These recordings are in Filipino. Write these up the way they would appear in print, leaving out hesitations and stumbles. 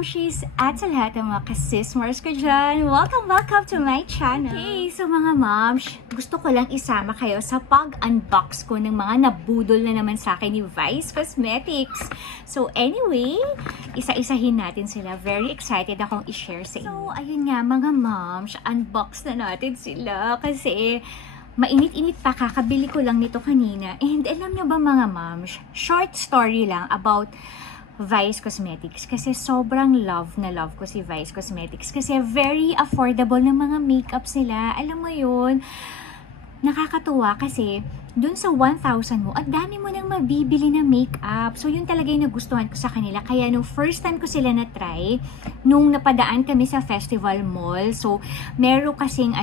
momshies at sa lahat ng mga kasismers ko dyan. Welcome to my channel. Okay, so mga moms, gusto ko lang isama kayo sa pag-unbox ko ng mga nabudol na naman sa akin ni Vice Cosmetics. So anyway, isa-isahin natin sila. Very excited akong i-share sa inyo. So ayun nga mga moms, unbox na natin sila kasi mainit-init pa, kakabili ko lang nito kanina. And alam nyo ba mga moms, short story lang about Vice Cosmetics. Kasi sobrang love na love ko si Vice Cosmetics. Kasi very affordable ng mga makeups nila. Alam mo yun, nakakatuwa kasi dun sa 1,000 mo, at dami mo nang mabibili na makeup. So yun talaga yung nagustuhan ko sa kanila. Kaya nung first time ko sila na-try, nung napadaan kami sa Festival Mall, so meron kasing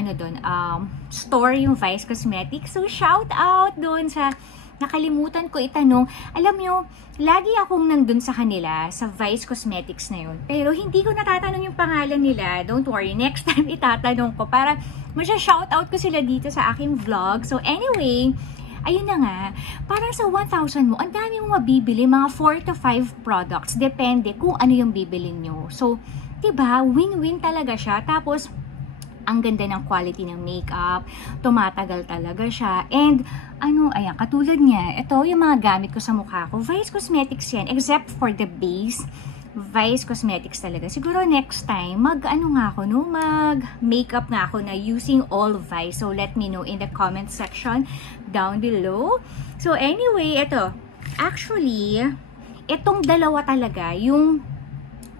store yung Vice Cosmetics. So shout out dun sa, nakalimutan ko itanong. Alam nyo, lagi akong nandun sa kanila, sa Vice Cosmetics na yun. Pero hindi ko natatanong yung pangalan nila. Don't worry, next time itatanong ko para masya-shoutout ko sila dito sa aking vlog. So anyway, ayun na nga, parang sa 1,000 mo, ang dami mong mabibili, mga 4 to 5 products. Depende kung ano yung bibilin nyo. So, diba, win-win talaga siya. Tapos, ang ganda ng quality ng makeup, tumatagal talaga siya, and ayan, katulad niya, ito yung mga gamit ko sa mukha ko, Vice Cosmetics yan, except for the base, Vice Cosmetics talaga. Siguro next time, mag-makeup nga ako na using all Vice, so let me know in the comment section down below. So anyway, ito, actually, itong dalawa talaga, yung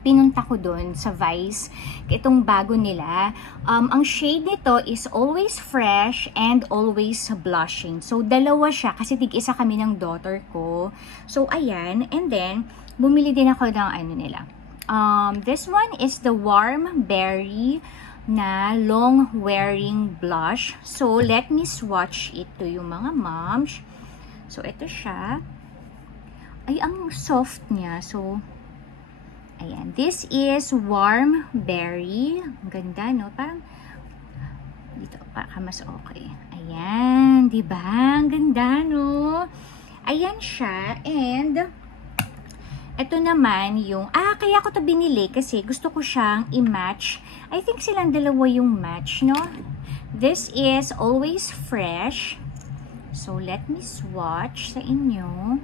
pinunta ko doon sa Vice, itong bago nila. Ang shade nito is Always Fresh and Always Blushing. So, dalawa siya kasi tig-isa kami ng daughter ko. So, ayan. And then, bumili din ako ng nila. This one is the Warm Berry na long wearing blush. So, let me swatch it to yung mga moms. So, ito siya. Ay, ang soft niya. So, ayan, this is Warm Berry. Ang ganda, no? Parang, dito, para mas okay. Ayan, diba? Ang ganda, no? Ayan siya. And, ito naman yung, kaya ko to binili kasi gusto ko siyang i-match. I think silang dalawa yung match, no? This is Always Fresh. So, let me swatch sa inyo.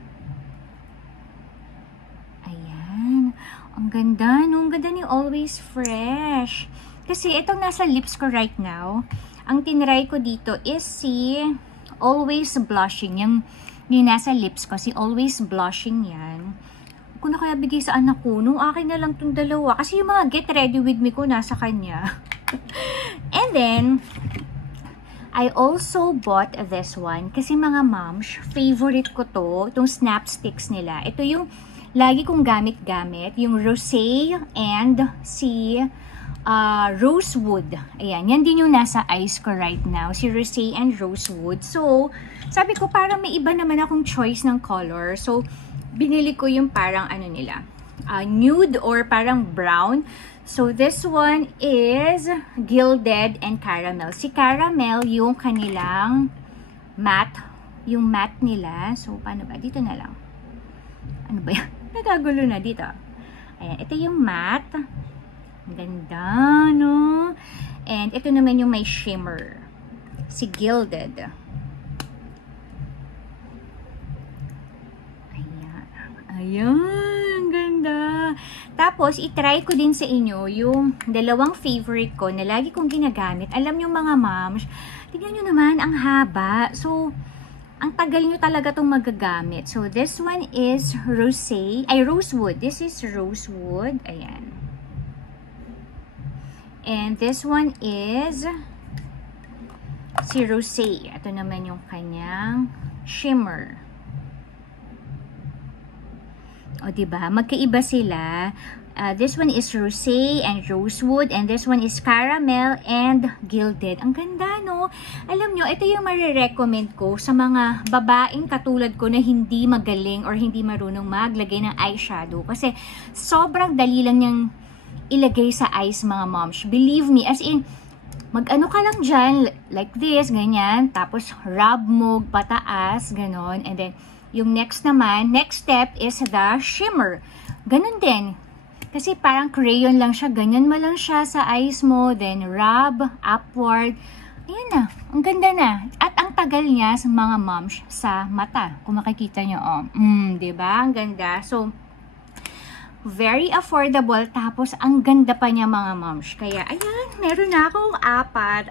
Ang ganda, no? Ang ganda ni Always Fresh. Kasi itong nasa lips ko right now, ang tinry ko dito is si Always Blushing. Yung nasa lips ko, si Always Blushing yan. Kung na kaya bigay sa anak ko, nung akin na lang itong dalawa. Kasi yung mga get ready with me ko nasa kanya. And then, I also bought this one. Kasi mga moms, favorite ko to. Itong snap sticks nila. Ito yung lagi kong gamit-gamit, yung Rosé and si Rosewood. Ayan, yan din yung nasa eyes ko right now, si Rosé and Rosewood. So, sabi ko parang may iba naman akong choice ng color. So, binili ko yung parang nila, nude or parang brown. So, this one is Gilded and Caramel. Si Caramel yung kanilang matte, yung matte nila. So, paano ba? Dito na lang. Ano ba yan? Nagagulo na dito. Ayan, ito yung matte. Ang ganda, no? And ito naman yung may shimmer. Si Gilded. Ayan. Ayan, ganda. Tapos, itry ko din sa inyo yung dalawang favorite ko na lagi kong ginagamit. Alam nyo mga moms, tignan nyo naman, ang haba. So, ang tagal nyo talaga itong magagamit. So, this one is Rosewood. This is Rosewood. Ayan. And this one is si Rosé. Ito naman yung kanyang shimmer. O, diba? Magkaiba sila. This one is Rosé and Rosewood, and this one is Caramel and Gilded. Ang ganda, no? Alam nyo, ito yung marirecommend ko sa mga babaeng katulad ko na hindi magaling or hindi marunong maglagay ng eyeshadow. Kasi sobrang dali lang niyang ilagay sa eyes, mga moms. Believe me, as in, mag-ano ka lang dyan, like this, ganyan. Tapos, rub mo pataas, ganon. And then, yung next naman, next step is the shimmer. Ganon din. Kasi parang crayon lang siya, ganyan mo lang siya sa eyes mo, then rub upward. Ayan na, ang ganda na. At ang tagal niya sa mga moms sa mata. Kung makikita nyo, diba? Ang ganda. So, very affordable. Tapos, ang ganda pa niya mga moms. Kaya, ayan, meron na akong 4.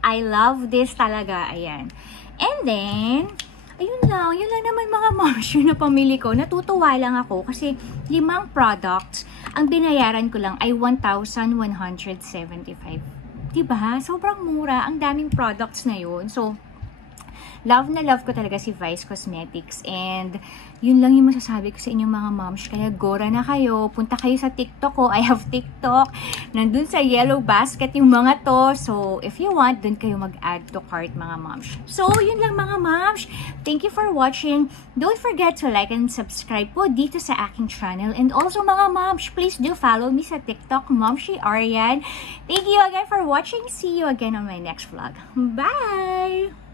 I love this talaga. Ayan. And then, ayun lang naman mga moms yung napamili ko. Natutuwa lang ako kasi 5 products, ang binayaran ko lang ay 1,175. Diba? Sobrang mura. Ang daming products na yun. So, love na love ko talaga si Vice Cosmetics. And, yun lang yung masasabi ko sa inyong mga moms. Kaya, gora na kayo. Punta kayo sa TikTok ko. I have TikTok. Nandun sa yellow basket yung mga to. So, if you want, dun kayo mag-add to cart mga moms. So, yun lang mga moms. Thank you for watching. Don't forget to like and subscribe po dito sa aking channel. And also mga moms, please do follow me sa TikTok, Momshi Arian. Thank you again for watching. See you again on my next vlog. Bye!